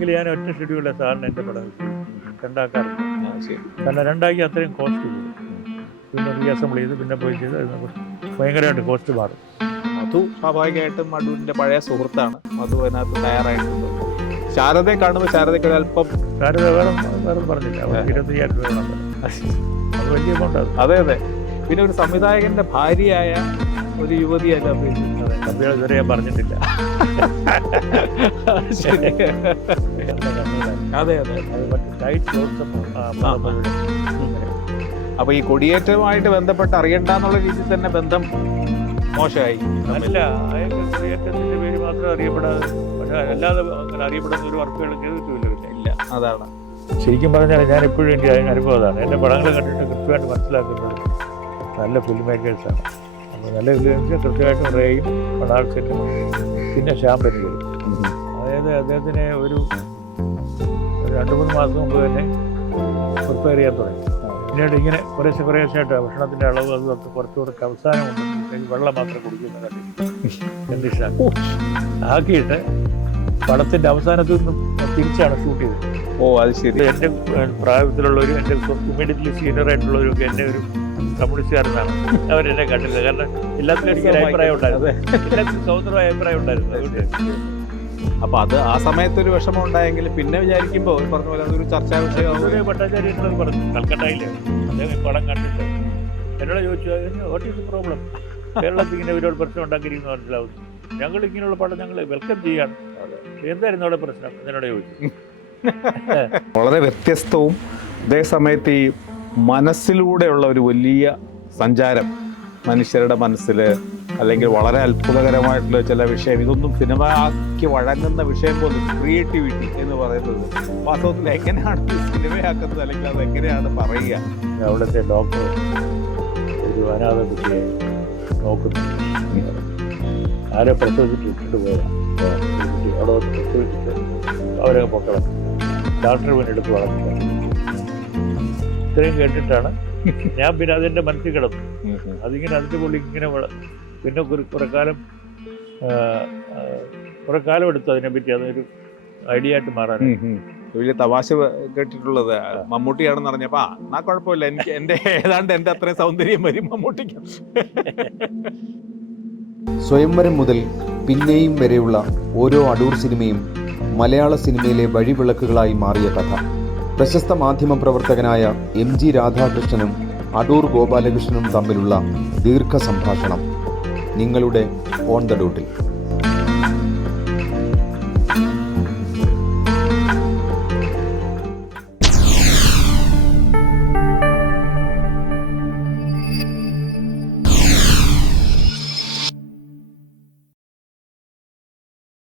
അല്ലെങ്കിൽ ഞാൻ ഒറ്റ ഷെഡ്യൂളിലെ സാറിന് എൻ്റെ പടം രണ്ടാക്കാറില്ല. കാരണം രണ്ടാക്കി അത്രയും കോസ്റ്റ് കൂടും. പിന്നെ റീഅസംബിൾ ചെയ്ത് പിന്നെ പോയി ചെയ്ത് ഭയങ്കരമായിട്ട് കോസ്റ്റ് മാറും. മധു സ്വാഭാവികമായിട്ടും മധുവിൻ്റെ പഴയ സുഹൃത്താണ്. മധു അതിനകത്ത് തയ്യാറായിട്ടുണ്ട്. ശാരദയെ കാണുമ്പോൾ ശാരദയ്ക്ക് അല്പം ശാരദ വേറെ പറഞ്ഞില്ല, അവർക്ക് 25,000 രൂപ വേണം. അത് വലിയ എമൗണ്ട്. അതെ അതെ. പിന്നെ ഒരു സംവിധായകന്റെ ഭാര്യയായ ഒരു യുവതിയല്ല അഭിനയിച്ചിട്ടുണ്ട്. കമ്പികൾ ഇതുവരെ ഞാൻ പറഞ്ഞിട്ടില്ല. അതെ അതെ. അപ്പൊ ഈ കൊടിയേറ്റവുമായിട്ട് ബന്ധപ്പെട്ട് അറിയണ്ടെന്നുള്ള രീതിയിൽ തന്നെ ബന്ധം മോശമായി. അല്ല, അയാൾക്ക് കൊടിയേറ്റത്തിന്റെ പേര് മാത്രം അറിയപ്പെടാതെ, പക്ഷെ അല്ലാതെ അങ്ങനെ അറിയപ്പെടുന്ന ഒരു വർക്കുകൾ ചെയ്തിട്ടില്ല. ഇല്ല, അതാണ് ശരിക്കും പറഞ്ഞാൽ ഞാൻ എപ്പോഴും എനിക്ക് അതിന് അനുഭവം അതാണ്. എൻ്റെ പടങ്ങൾ കണ്ടിട്ട് കൃത്യമായിട്ട് മനസ്സിലാക്കുന്നത് നല്ല ഫിലിം മേക്കേഴ്സാണ്. അപ്പോൾ നല്ല ഫിലിം കൃത്യമായിട്ടും റേയും പടാർച്ചനും പിന്നെ ശ്യാംബനി വരും. അതായത് അദ്ദേഹത്തിന് ഒരു 2-3 മാസം മുമ്പ് തന്നെ പ്രിപ്പയർ ചെയ്യാൻ തുടങ്ങി. പിന്നീട് ഇങ്ങനെ കുറേശ്ശായിട്ട് ഭക്ഷണത്തിൻ്റെ അളവ് അതൊക്കെ കുറച്ചുകൂടെ അവസാനമുണ്ട്, വെള്ളം മാത്രം കുടിക്കുന്ന കണ്ടീഷനാക്കി ആക്കിയിട്ട് പടത്തിൻ്റെ അവസാനത്തിൽ നിന്നും തിരിച്ചാണ് ഷൂട്ട് ചെയ്തത്. ഓ, അത് ശരി. എൻ്റെ പ്രായത്തിലുള്ളവരും എൻ്റെ ഇമ്മീഡിയറ്റ്ലി സീനിയറായിട്ടുള്ളവരൊക്കെ എന്നെ ഒരു കമ്മ്യൂണിസ്റ്റുകാരനാണ്. അവരെന്നെ കണ്ടില്ല. കാരണം എല്ലാത്തിലും എനിക്ക് അഭിപ്രായം ഉണ്ടായിരുന്നു, എല്ലാത്തിലും സ്വതന്ത്രമായ അഭിപ്രായം ഉണ്ടായിരുന്നു. അതുകൊണ്ട് അപ്പൊ അത് ആ സമയത്ത് ഒരു വിഷമം ഉണ്ടായെങ്കിൽ പിന്നെ വിചാരിക്കുമ്പോൾ പറഞ്ഞ പോലെ അതൊരു ചർച്ചാ വിഷയം. ഭട്ടാചാര്യ എന്നോട് പറഞ്ഞു, കൽക്കട്ടയിൽ അദ്ദേഹം പടം കണ്ടിട്ട് എന്നോട് ചോദിച്ചു, വാട്ട് ഈസ് ദ പ്രോബ്ലം, കേരളത്തിൽ ഇങ്ങനെ ഒരുപാട് പ്രശ്നം ഉണ്ടാക്കിയിരിക്കുന്നു മനസ്സിലാവുന്നു, ഞങ്ങൾ ഇങ്ങനെയുള്ള പടം ഞങ്ങൾ വെൽക്കം ചെയ്യാണ്, എന്തായിരുന്നു അവിടെ പ്രശ്നം എന്നോട് ചോദിച്ചു. വളരെ വ്യത്യസ്തവും അതേസമയത്ത് ഈ മനസ്സിലൂടെയുള്ള ഒരു വലിയ സഞ്ചാരം, മനുഷ്യരുടെ മനസ്സിൽ അല്ലെങ്കിൽ വളരെ അത്ഭുതകരമായിട്ടുള്ള ചില വിഷയം, ഇതൊന്നും സിനിമ ആക്കി വഴങ്ങുന്ന വിഷയം പോലും ക്രിയേറ്റിവിറ്റി എന്ന് പറയുന്നത് വാസ്തവത്തിൽ എങ്ങനെയാണ് സിനിമയാക്കുന്നത്, അല്ലെങ്കിൽ അത് എങ്ങനെയാണ് പറയുക. അവിടുത്തെ ഡോക്ടർ ഒരു അനാഥ കുട്ടിയെ നോക്കുന്നു, ആരെ പ്രസവിച്ചിട്ട് ഇട്ടിട്ട് പോയതാണ്. അവിടെ പ്രസവിച്ചിട്ട് അവരെ മക്കളെ ഡോക്ടർ വീണ്ടെടുത്ത് വളർത്തുക. ഇത്രയും കേട്ടിട്ടാണ് ഞാൻ പിന്നെ അതെൻ്റെ മനസ്സിൽ കിടന്നു. അതിങ്ങനെ അതിൻ്റെ പുള്ളി ഇങ്ങനെ പിന്നെ കുറെ കാലം എടുത്തു അതിനെപ്പറ്റി അതൊരു ഐഡിയ ആയിട്ട് മാറാൻ. വലിയ തമാശ കേട്ടിട്ടുള്ളത് മമ്മൂട്ടിയാണെന്ന് അറിഞ്ഞപ്പോ എന്നാ കുഴപ്പമില്ല, എനിക്ക് ഏതാണ്ട് എൻ്റെ അത്രയും സൗന്ദര്യം വരും മമ്മൂട്ടിക്ക്. സ്വയംവരം മുതൽ പിന്നെയും വരെയുള്ള ഓരോ അടൂർ സിനിമയും മലയാള സിനിമയിലെ വഴിവിളക്കുകളായി മാറിയ കഥ. പ്രശസ്ത മാധ്യമ പ്രവർത്തകനായ MG രാധാകൃഷ്ണനും അടൂർ ഗോപാലകൃഷ്ണനും തമ്മിലുള്ള ദീർഘ സംഭാഷണം നിങ്ങളുടെ ഓൺ ദ ഡോട്ടിൽ.